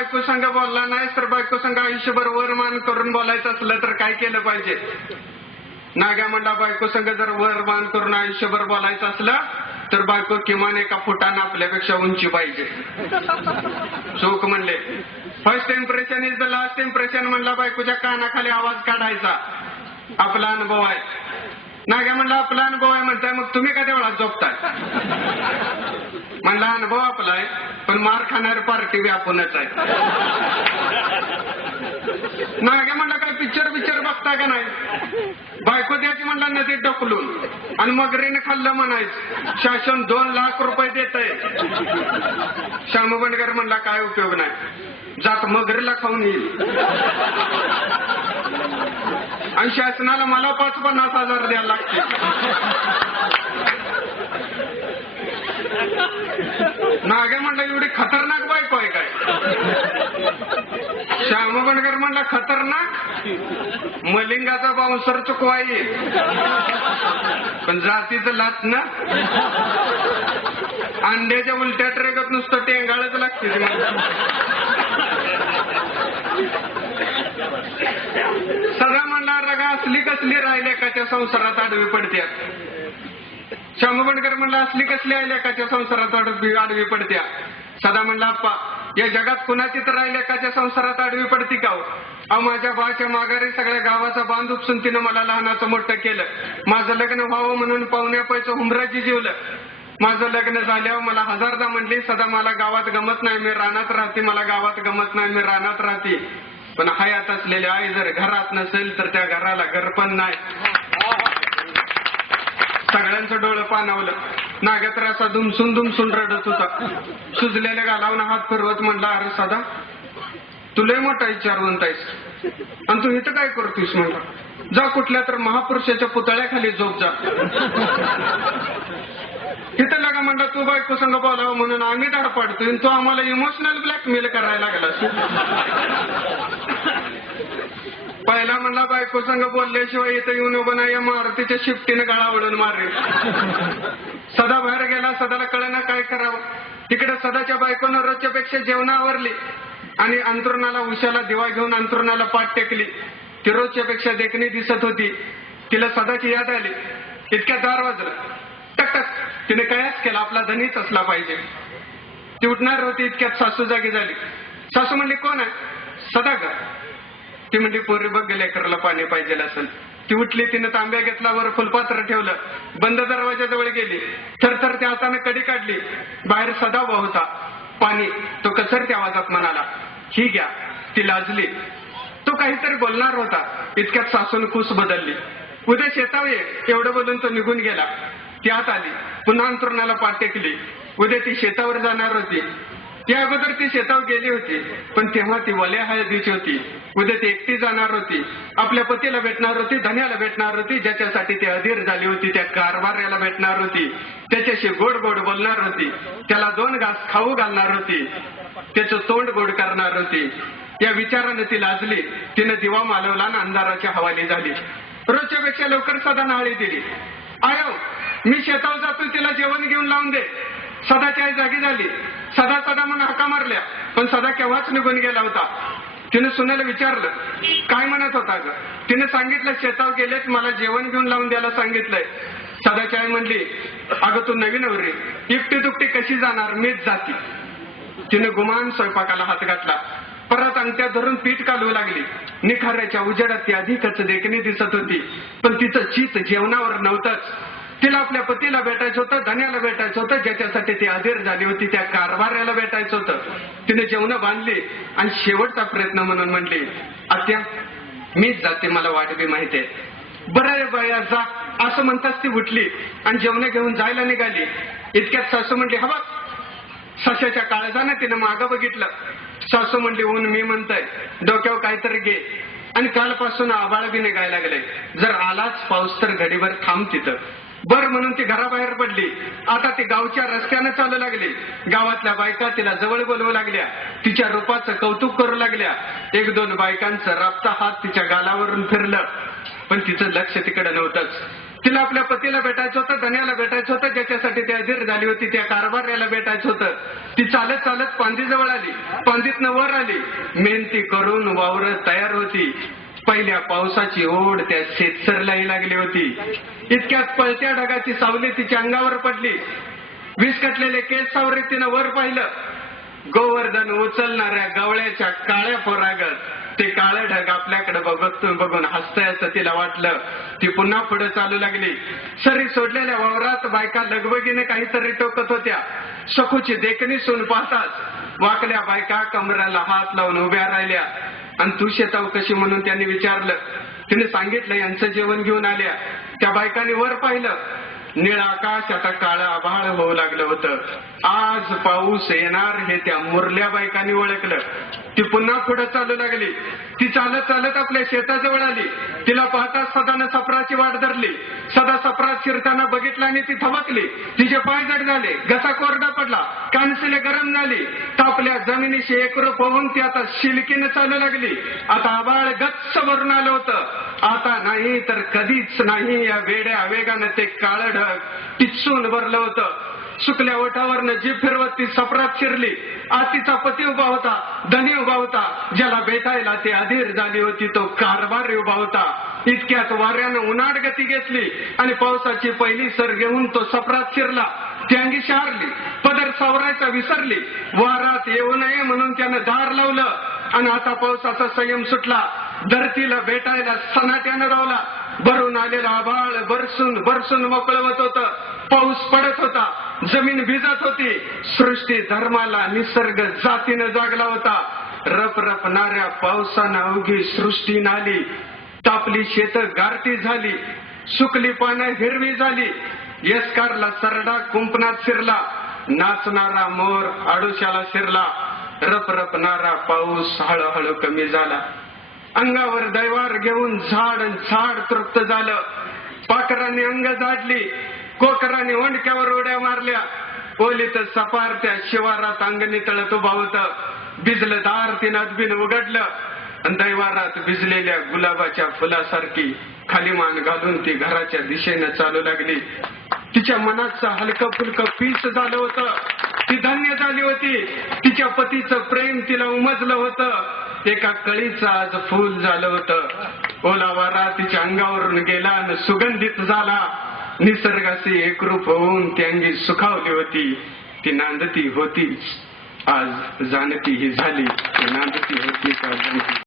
बायको संग बोलला नाही तर बायको संग आयुष्यभर वरमान करून बोलायचं असलं तर काय केलं पाहिजे? नाग्या म्हणला बायको संग जर वरमान करून आयुष्यभर बोलायचं असलं तर बायको किमान एका फुटानं आपल्यापेक्षा उंची पाहिजे. चोख म्हणले. First impression is the last impression म्हणला. बायकोच्या कानाखाली आवाज काढायचा. आपला अनुभव आहे. नाग्या म्हणला आपला अनुभव आहे म्हणताय, मग तुम्ही कधी वेळा झोपताय? म्हणला अनुभव आपला आहे पण मार खाणारी पार्टी बी आपणच आहे. नाग्या म्हणला काय पिक्चर बघताय का नाही? बायको द्यायची म्हणला नदीत ढकलून आणि मगरीने खाल्लं म्हणायचं. शासन 2 लाख रुपये देत आहे. श्याम बंडकर म्हणला काय उपयोग नाही, जात मगरीला खाऊन येईल आणि शासनाला मला 50-50 हजार द्यायला लागते. नाग्या म्हणला एवढी खतरनाक बायको आहे काय? श्याम बंडकर म्हणला खतरनाक मलिंगाचा बाउन्सर चुकवाई पण जातीचं लाच ना. अंड्याच्या उलट्या ट्रेगत नुसतं टेंगाळच लागते. सदा म्हणला रगा असली कसली राहिल्या काच्या संसारात आडवी पडत्या. श्याम बंडकर म्हणला असली कसली आहे लेकाच्या संसारात आडवी पडत्या. सदा म्हणला अप्पा या जगात कुणाची तर लेकाच्या संसारात आडवी पडती का? माझ्या बाच्या माघारी सगळ्या गावाचा बांध उपसून तिनं मला लहानाचं मोठं केलं. माझं लग्न व्हावं म्हणून पाहुण्या पैसे हुमराजी जीवलं. माझं लग्न झाल्यावर मला 1000दा म्हणली सदा मला गावात गमत नाही मी रानात राहते, मला गावात गमत नाही मी रानात राहते. पण हयात असलेली आई जर घरात नसेल तर त्या घराला घर पण नाही. सगळ्यांचं डोळं पाणावलं. नाग्या तर असा दुमसून रडत होता. सुजलेल्या गालावनं हात फिरवत म्हणला अरे सदा तू लय मोठा विचारवंत आहेस आणि तू इथं काय करतोस? म्हणला जा कुठल्या तर महापुरुषाच्या पुतळ्याखाली झोप जा. इथं लागा म्हणला तू बायको संग बोलावं म्हणून आम्ही धाड पाडतोय तो आम्हाला इमोशनल ब्लॅकमेल करायला लागला. पहिला म्हणला बायको संग बोलल्याशिवाय इथं येऊन उभं नाही, या मारुतीच्या शिफ्टीने गळा ओढून मारले. सदा बाहेर गेला. सदाला कळना काय करावं. तिकडे सदाच्या बायकोनं रोजच्या पेक्षा जेवण आवरली आणि अंतरुणाला उशाला दिवा घेऊन अंतरुणाला पाठ टेकली. ती रोजच्या पेक्षा देखणी दिसत होती. तिला सदाची याद आली. इतक्या दार वाजलं. टक टक. तिने कयास केला आपला धनीच असला पाहिजे. ती उठणार होती इतक्यात सासू जागी झाली. सासू म्हणली कोण आहे? सदा का? ती म्हणली पोरी बघ लेकरला पाणी पाहिजे असेल. ती उठली. तिने तांब्या घेतला, वर फुलपात्र ठेवलं, बंद दरवाजाजवळ गेली. थरथर त्या हाताने कडी काढली. बाहेर सदा उभा होता. पाणी. तो कसरत्या आवाजात म्हणाला ही घ्या. ती लाजली. तो काहीतरी बोलणार होता. इतक्यात सासून कुस बदलली. उद्या शेतावर ये एवढं बोलून तो निघून गेला. ती आत आली. पुन्हा अंतरुणाला पाठ टेकली. उद्या ती शेतावर जाणार होती. त्या अगोदर ती शेतावर गेली होती पण तेव्हा ती वल्या हळदीची होती. उद्या ती एकटी जाणार होती. आपल्या पतीला भेटणार होती, धन्याला भेटणार होती, ज्याच्यासाठी ती अधीर झाली होती, त्या कारभार्याला भेटणार होती, त्याच्याशी गोड गोड बोलणार होती, त्याला 2 घास खाऊ घालणार होती, त्याचं तोंड गोड करणार होती. या विचाराने ती लाजली. तिने दिवा मालवला आणि अंधाराच्या हवाली झाली. रोजच्या पेक्षा लवकर सदा नाळी दिली. आयो मी शेतावर जातोय, तिला जेवण घेऊन लावून दे. सदाची आई जागी झाली. सदा सदा म्हणून हाका मारल्या पण सदा केव्हाच निघून गेला होता. तिने सुनेला विचारलं काय म्हणत होता ग? तिने सांगितलं शेतावर गेलेच मला जेवण घेऊन लावून द्यायला सांगितलंय. सदाची आई म्हणली अगं तू नवीन नवरी एकटी दुकटी कशी जाणार, मीच जाती. तिने गुमान स्वयंपाकाला हात घातला. परत अंगठ्या धरून पीठ कालवू लागली. निखाऱ्याच्या उजेडात ती अधिकच देखणी दिसत होती पण तिचं चित जेवणावर नव्हतंच. तिला आपल्या पतीला भेटायचं होतं, धन्याला भेटायचं होतं, ज्याच्यासाठी ती अधीर झाली होती, त्या कारभार्याला भेटायचं होतं. तिने जेवणं बांधली आणि शेवटचा प्रयत्न म्हणून म्हणली आत्या मीच जाते, मला वाट बी माहितीये. बरं बाया जा असं म्हणताच ती उठली आणि जेवण घेऊन जायला निघाली. इतक्यात सासू म्हणली हवा. सशाच्या काळजाने तिने मागं बघितलं. सासू म्हणली ऊन मी म्हणताय डोक्यावर काहीतरी घे. आणि कालपासून आबाळ बी निघायला लागले. जर आलाच पाऊस तर घडीभर थांब तिथं. बर म्हणून ती घराबाहेर पडली. आता ती गावच्या रस्त्यानं चालू लागली. गावातल्या बायका तिला जवळ बोलवू लागल्या. तिच्या रूपाचं कौतुक करू लागल्या. 1-2 बायकांचं राबता हात तिच्या गालावरून फिरलं पण तिचं लक्ष तिकडे नव्हतंच. तिला आपल्या पतीला भेटायचं होतं, धन्याला भेटायचं होतं, ज्याच्यासाठी ती अधीर झाली होती, त्या कारभार्याला भेटायचं होतं. ती चालत चालत पांदीजवळ आली, पांदीतनं वर आली, मेहनती करून वावर तयार होती. पहिल्या पावसाची ओढ त्या शेतसरलाही लागली होती. इतक्यात पळत्या ढगाची सावली तिच्या अंगावर पडली. विस्कटलेले केस सावरीत तिनं वर पाहिलं. गोवर्धन उचलणाऱ्या गवळ्याच्या काळ्या पोरागत ते काळे ढग आपल्याकडे बघून हसतायचं तिला वाटलं. ती पुन्हा पुढे चालू लागली. सरी सोडलेल्या वावरात बायका लगबगीने काहीतरी टोकत होत्या. सखूची देखणी सून पाहताच वाकल्या बायका कमराला हात लावून उभ्या राहिल्या. आणि तू शेताव कशी म्हणून त्यांनी विचारलं. तिने सांगितलं यांचं जेवण घेऊन आल्या. त्या बायकांनी वर पाहिलं. निळा आकाश आता काळं आभाळ होऊ लागलं होतं. आज पाऊस येणार हे त्या मुरल्या बायकांनी ओळखलं. ती पुन्हा पुढे चालू लागली. ती चालत चालत आपल्या शेताजवळ आली. तिला पाहता सदानं सफराची वाट धरली. सदा सफरात शिरताना बघितला आणि ती थबकली. तिचे पाय जड झाले, घसा कोरडा पडला, कानसिले गरम झाली. तापल्या जमिनीशी एकरूप होऊन ती आता शिलकीनं चालू लागली. आता आभाळ गच्च भरून आलं होतं. आता नाही तर कधीच नाही या वेड्या वेगानं ते काळं ढग टिचून भरलं होतं. सुकल्या ओठावरनं जीभ फिरवत ती सफरात शिरली. आज तिचा पती उभा होता, धनी उभा होता, ज्याला भेटायला ती अधीर झाली होती तो कारभारी उभा होता. इतक्यात वाऱ्यानं उन्हाळ गती घेतली आणि पावसाची पहिली सर घेऊन तो सफरात शिरला. ती अंगी शहारली, पदर सावरायचा विसरली. वारात येऊ नये म्हणून त्यानं धार लावलं आणि आता पावसाचा संयम सुटला. धरतीला भेटायला सनाट्यानं रावला. भरून आलेला आभाळ बरसून बरसून मोकळवत होतं. पाऊस पडत होता, जमीन भिजत होती. सृष्टी धर्माला निसर्ग जातीनं जागला होता. रपरपणाऱ्या पावसानं अवघी सृष्टी नाली. तापली शेत गारटी झाली, सुकली पानं हिरवी झाली. यस्कारला सरडा कुंपणात शिरला. नाचणारा मोर आडुशाला शिरला. रपरपणारा पाऊस हळूहळू कमी झाला. अंगावर दैवार घेऊन झाड झाड तृप्त झालं. पाखरांनी अंग झाडली, कोकरांनी ओंडक्यावर उड्या मारल्या. ओलीत सपारत्या शिवारात अंगणी तळत उभा होतं. भिजलं दार तिनं अदबीन उघडलं आणि दैवारात भिजलेल्या गुलाबाच्या फुलासारखी खाली मान घालून ती घराच्या दिशेनं चालू लागली. तिच्या मनाचं हलकं फुलकं पीस झालं होतं. ती धन्य झाली होती. तिच्या पतीचं प्रेम तिला उमजलं होतं. एका कळीचं आज फूल झालं होतं. ओला वारा तिच्या अंगावरून गेला आणि सुगंधित झाला. निसर्गाशी एकरूप होऊन ती अंगी सुखावली होती. ती नांदती होतीच, आज जाणती ही झाली. नांदती होतीच, आज जाणती.